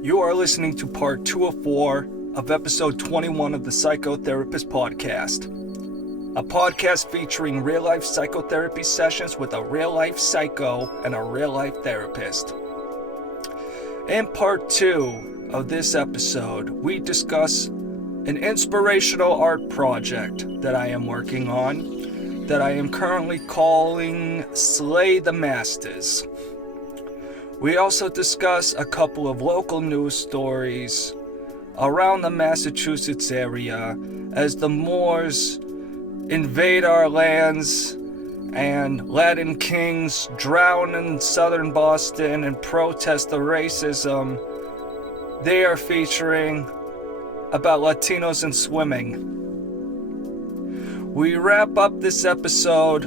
You are listening to part 204 of episode 21 of the Psychotherapist Podcast, a podcast featuring real-life psychotherapy sessions with a real-life psycho and a real-life therapist. In part 2 of this episode, we discuss an inspirational art project that I am working on that I am currently calling Slay the Masters. We also discuss a couple of local news stories around the Massachusetts area as the Moors invade our lands and Latin kings drown in southern Boston and protest the racism they are featuring about Latinos and swimming. We wrap up this episode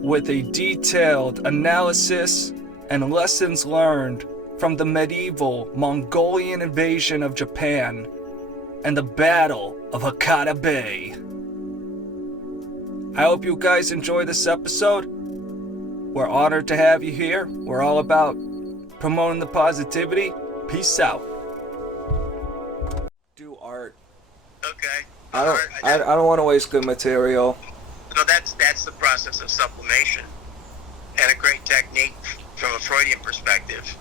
with a detailed analysis and lessons learned from the medieval Mongolian invasion of Japan and the Battle of Hakata Bay. I hope you guys enjoy this episode. We're honored to have you here. We're all about promoting the positivity. Peace out. Do art. Okay. I don't want to waste good material. No, that's the process of sublimation, and a great technique from a Freudian perspective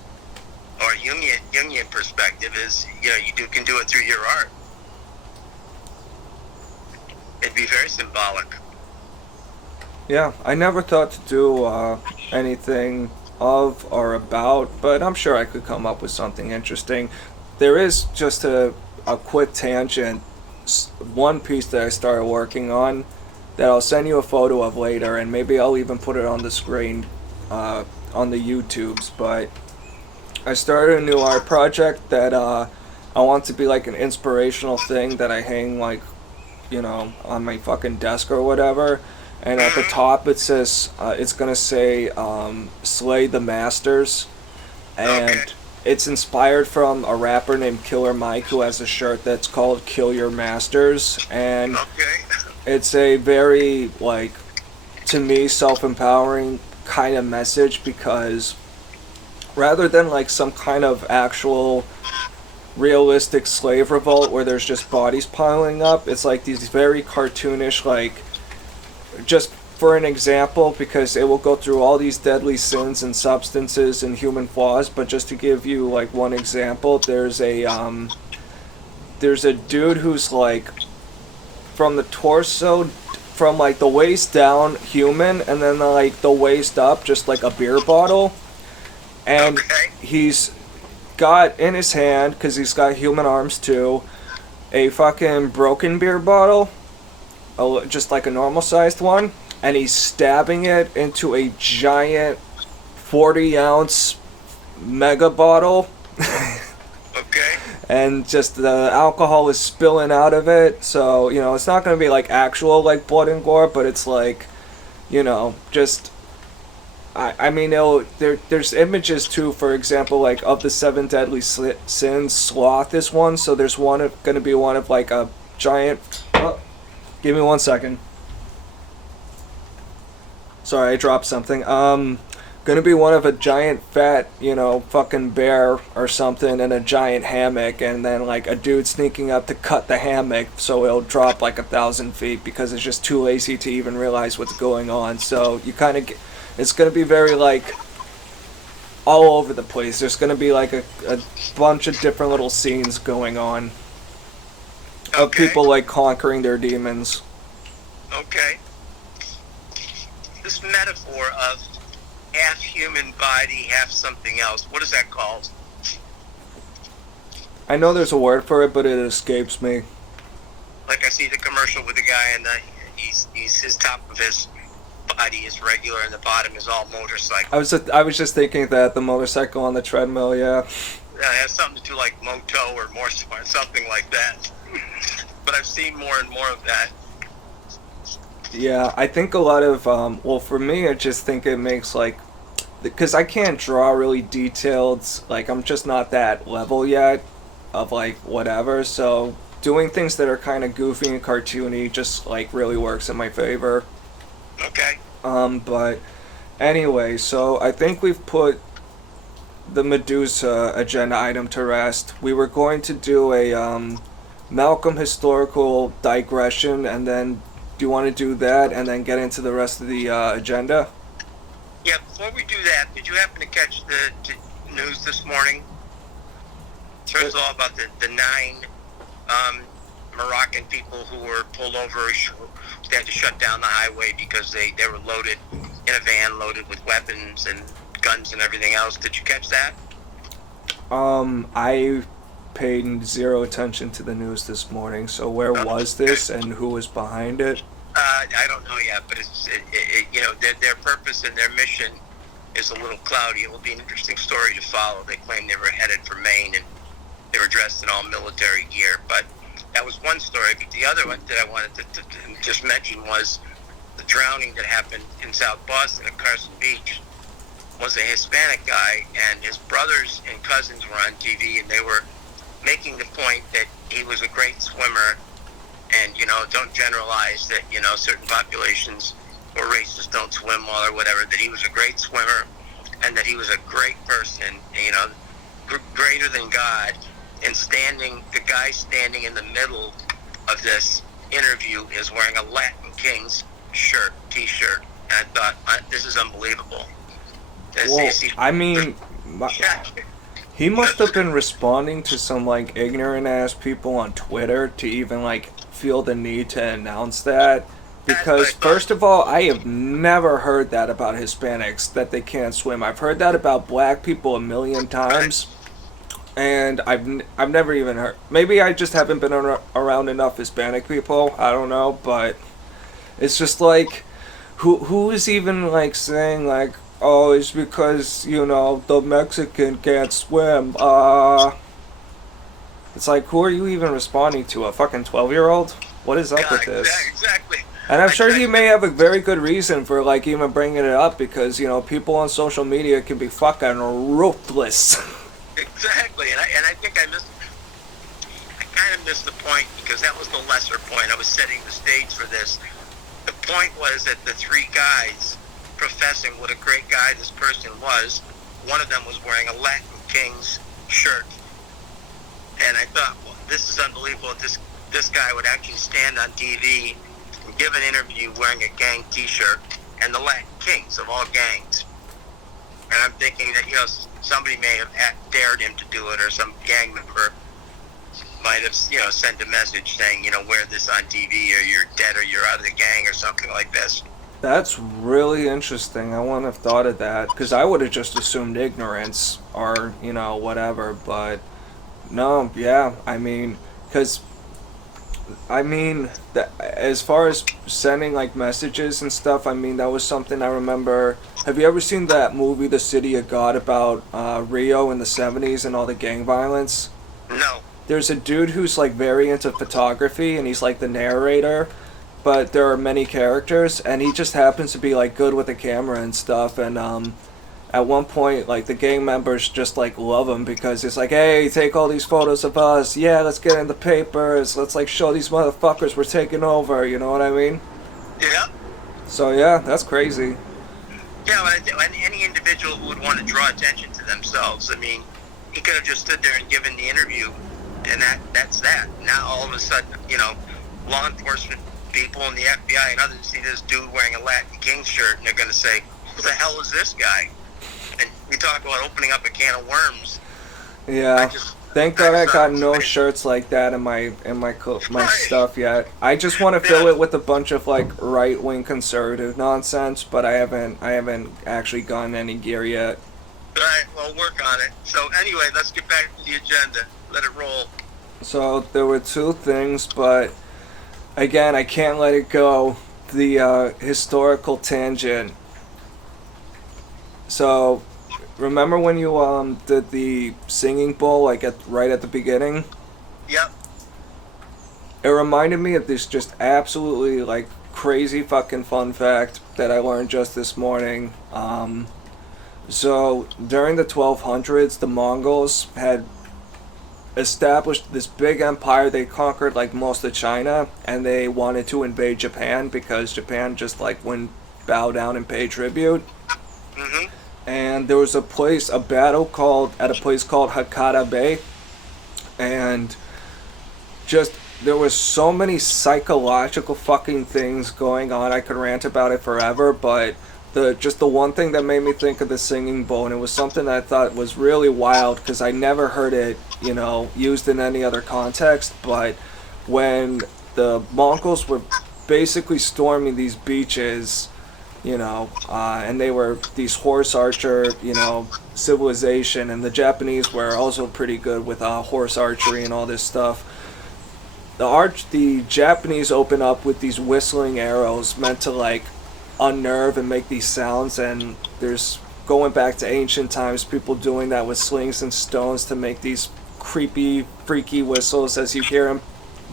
or Jungian perspective is, you can do it through your art. It'd be very symbolic. Yeah, I never thought to do anything of or about, but I'm sure I could come up with something interesting. There is just a quick tangent, one piece that I started working on that I'll send you a photo of later, and maybe I'll even put it on the screen on the YouTubes, but I started a new art project that I want to be like an inspirational thing that I hang on my fucking desk or whatever, and at the top it says, it's gonna say, Slay the Masters, and it's inspired from a rapper named Killer Mike who has a shirt that's called Kill Your Masters, and it's a very, to me, self-empowering kind of message, because rather than some kind of actual realistic slave revolt where there's just bodies piling up, it's these very cartoonish, just for an example, because it will go through all these deadly sins and substances and human flaws, but just to give you one example, there's a dude who's from the torso, from the waist down human, and then the waist up just a beer bottle, and he's got in his hand, because he's got human arms too, a fucking broken beer bottle, just a normal sized one, and he's stabbing it into a giant 40-ounce mega bottle. And just the alcohol is spilling out of it, so, it's not going to be actual blood and gore, but it's just, I mean, there's images too, for example, of the 7 deadly sins, sloth is one, so there's going to be one of a giant, give me 1 second. Sorry, I dropped something. Gonna be one of a giant fat, fucking bear or something in a giant hammock, and then a dude sneaking up to cut the hammock so it'll drop 1,000 feet because it's just too lazy to even realize what's going on. So you kind of it's gonna be very all over the place. There's gonna be a bunch of different little scenes going on of people conquering their demons. Okay. This metaphor of half human body, half something else. What is that called? I know there's a word for it, but it escapes me. I see the commercial with the guy, and he's his top of his body is regular, and the bottom is all motorcycle. I was just thinking that the motorcycle on the treadmill, yeah. It has something to do Moto or more smart, something like that. But I've seen more and more of that. Yeah, I think a lot of, for me, I just think it makes, because I can't draw really detailed, I'm just not that level yet of, whatever, so doing things that are kind of goofy and cartoony just, really works in my favor. Okay. But anyway, so I think we've put the Medusa agenda item to rest. We were going to do a Malcolm historical digression, and then do you want to do that and then get into the rest of the agenda? Yeah, before we do that, did you happen to catch the news this morning? First of all, about the 9 Moroccan people who were pulled over. They had to shut down the highway because they were loaded in a van loaded with weapons and guns and everything else. Did you catch that? I paid zero attention to the news this morning, so where was this and who was behind it? I don't know yet, but their purpose and their mission is a little cloudy. It will be an interesting story to follow. They claim they were headed for Maine and they were dressed in all military gear, but that was one story. But the other one that I wanted to just mention was the drowning that happened in South Boston at Carson Beach. Was a Hispanic guy, and his brothers and cousins were on TV, and they were making the point that he was a great swimmer, and don't generalize that certain populations or races don't swim well or whatever. That he was a great swimmer, and that he was a great person, greater than God. And the guy standing in the middle of this interview is wearing a Latin Kings t-shirt, and I thought, this is unbelievable. Well, I mean, he must have been responding to some ignorant ass people on Twitter to even feel the need to announce that. Because first of all, I have never heard that about Hispanics, that they can't swim. I've heard that about black people a million times, and I've never even heard. Maybe I just haven't been around enough Hispanic people. I don't know, but it's just who is even saying oh, it's because, the Mexican can't swim. It's who are you even responding to? A fucking 12-year-old? What is up with this? Exactly. And I'm sure he may have a very good reason for, even bringing it up, because, people on social media can be fucking ruthless. Exactly. And I think I kind of missed the point, because that was the lesser point. I was setting the stage for this. The point was that the 3 guys professing what a great guy this person was, one of them was wearing a Latin Kings shirt. And I thought, well, this is unbelievable. This guy would actually stand on TV and give an interview wearing a gang t-shirt, and the Latin Kings of all gangs. And I'm thinking that, somebody may have dared him to do it, or some gang member might have, sent a message saying, wear this on TV or you're dead or you're out of the gang or something like this. That's really interesting. I wouldn't have thought of that, because I would have just assumed ignorance or, whatever, but no, yeah, because, as far as sending, messages and stuff, that was something I remember. Have you ever seen that movie, The City of God, about Rio in the 70s and all the gang violence? No. There's a dude who's, very into photography, and he's, the narrator, but there are many characters, and he just happens to be good with the camera and stuff. And at one point, the gang members just love him, because it's hey, take all these photos of us, yeah, let's get in the papers, let's show these motherfuckers we're taking over, you know what I mean? Yeah. So yeah, that's crazy. Yeah, and any individual who would want to draw attention to themselves, he could have just stood there and given the interview, and that's that. Now all of a sudden, law enforcement people in the FBI and others see this dude wearing a Latin King shirt, and they're going to say, who the hell is this guy? And we talk about opening up a can of worms. Yeah. Thank God I got no shirts like that in my stuff yet. I just want to fill it with a bunch of right wing conservative nonsense, but I haven't actually gotten any gear yet. All right, well, work on it. So anyway, let's get back to the agenda. Let it roll. So there were 2 things, but again, I can't let it go. The historical tangent. So, remember when you did the singing bowl right at the beginning? Yep. It reminded me of this just absolutely crazy fucking fun fact that I learned just this morning. So during the 1200s, the Mongols had established this big empire. They conquered most of China, and they wanted to invade Japan because Japan just wouldn't bow down and pay tribute. Mm-hmm. and there was a battle called at a place called Hakata Bay, and just there was so many psychological fucking things going on. I could rant about it forever, but the one thing that made me think of the singing bowl, and it was something that I thought was really wild because I never heard it, used in any other context. But when the Mongols were basically storming these beaches, and they were these horse archer, civilization, and the Japanese were also pretty good with horse archery and all this stuff. The Japanese open up with these whistling arrows meant to like unnerve and make these sounds, and there's going back to ancient times people doing that with slings and stones to make these creepy freaky whistles as you hear them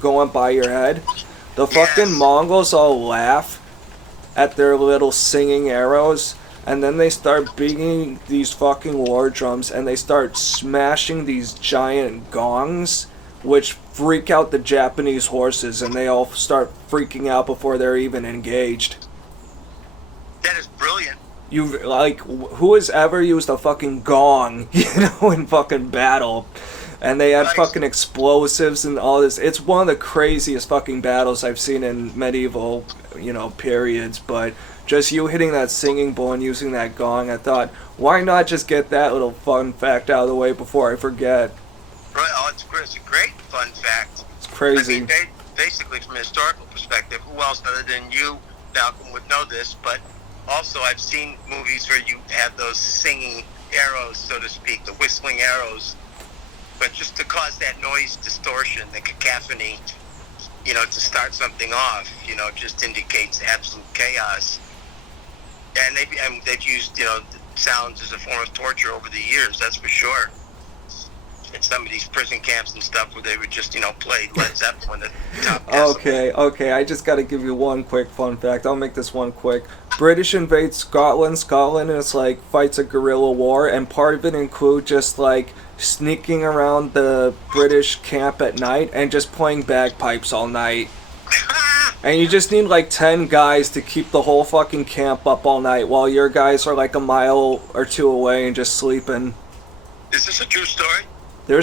going by your head. The fucking Mongols all laugh at their little singing arrows, and then they start beating these fucking war drums, and they start smashing these giant gongs, which freak out the Japanese horses, and they all start freaking out before they're even engaged. That is brilliant. Who has ever used a fucking gong, in fucking battle? And they had fucking explosives and all this. It's one of the craziest fucking battles I've seen in medieval, periods. But just you hitting that singing bowl and using that gong, I thought, why not just get that little fun fact out of the way before I forget? Right. Oh, it's a great fun fact. It's crazy. I mean, basically, from a historical perspective, who else other than you, Malcolm, would know this? But also, I've seen movies where you have those singing arrows, so to speak, the whistling arrows. But just to cause that noise distortion, the cacophony, to start something off, just indicates absolute chaos. And they've used, sounds as a form of torture over the years, that's for sure. In some of these prison camps and stuff where they would just, play Led Zeppelin at the top decibel. Okay, I just gotta give you one quick fun fact. I'll make this one quick. British invade Scotland. Scotland is like fights a guerrilla war, and part of it include just like sneaking around the British camp at night and just playing bagpipes all night. And you just need like 10 guys to keep the whole fucking camp up all night while your guys are like a mile or two away and just sleeping. Is this a true story? There are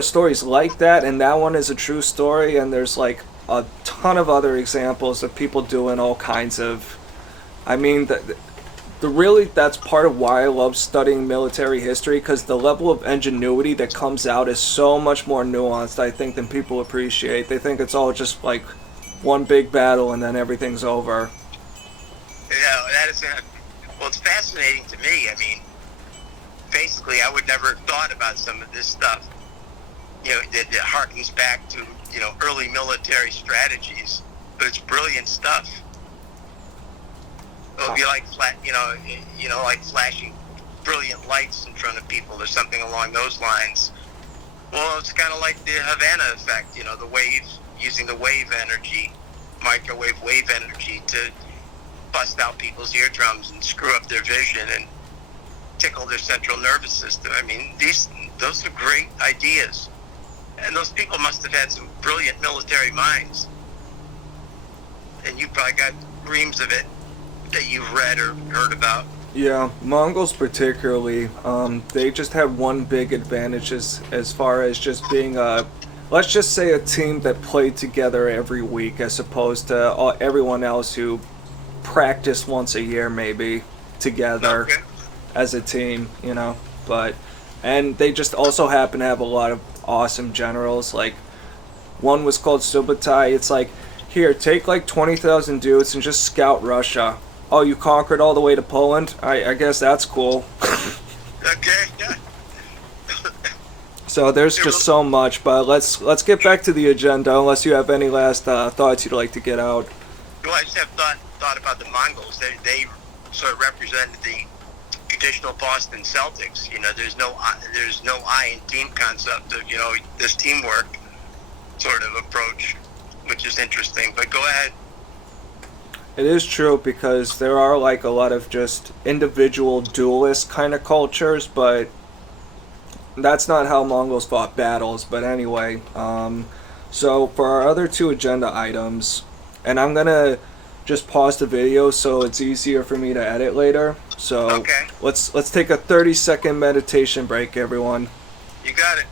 stories like that, and that one is a true story, and there's like a ton of other examples of people doing all kinds of, that's part of why I love studying military history, because the level of ingenuity that comes out is so much more nuanced, I think, than people appreciate. They think it's all just like one big battle and then everything's over. Well, it's fascinating to me. Basically, I would never have thought about some of this stuff. That harkens back to, early military strategies, but it's brilliant stuff. It would be like like flashing brilliant lights in front of people or something along those lines. Well, it's kind of like the Havana effect, the wave, using the wave energy, microwave wave energy to bust out people's eardrums and screw up their vision and tickle their central nervous system. Those are great ideas. And those people must have had some brilliant military minds. And you've probably got reams of it that you've read or heard about. Yeah, Mongols particularly, they just had one big advantage as far as just being let's just say a team that played together every week as opposed to everyone else who practiced once a year maybe together. Okay. As a team, and they just also happen to have a lot of awesome generals. Like, one was called Subutai. It's like, here, take like 20,000 dudes and just scout Russia. Oh, you conquered all the way to Poland? I guess that's cool. Okay, yeah. So there's just so much, but let's get back to the agenda, unless you have any last thoughts you'd like to get out. Well, I just have thought about the Mongols. They sort of represented the traditional Boston Celtics. There's no I in team concept of this teamwork sort of approach, which is interesting. But go ahead. It is true, because there are like a lot of just individual duelist kind of cultures, but that's not how Mongols fought battles. But anyway, so for our other two agenda items, and I'm gonna just pause the video so it's easier for me to edit later. So Okay. let's take a 30-second meditation break, everyone. You got it.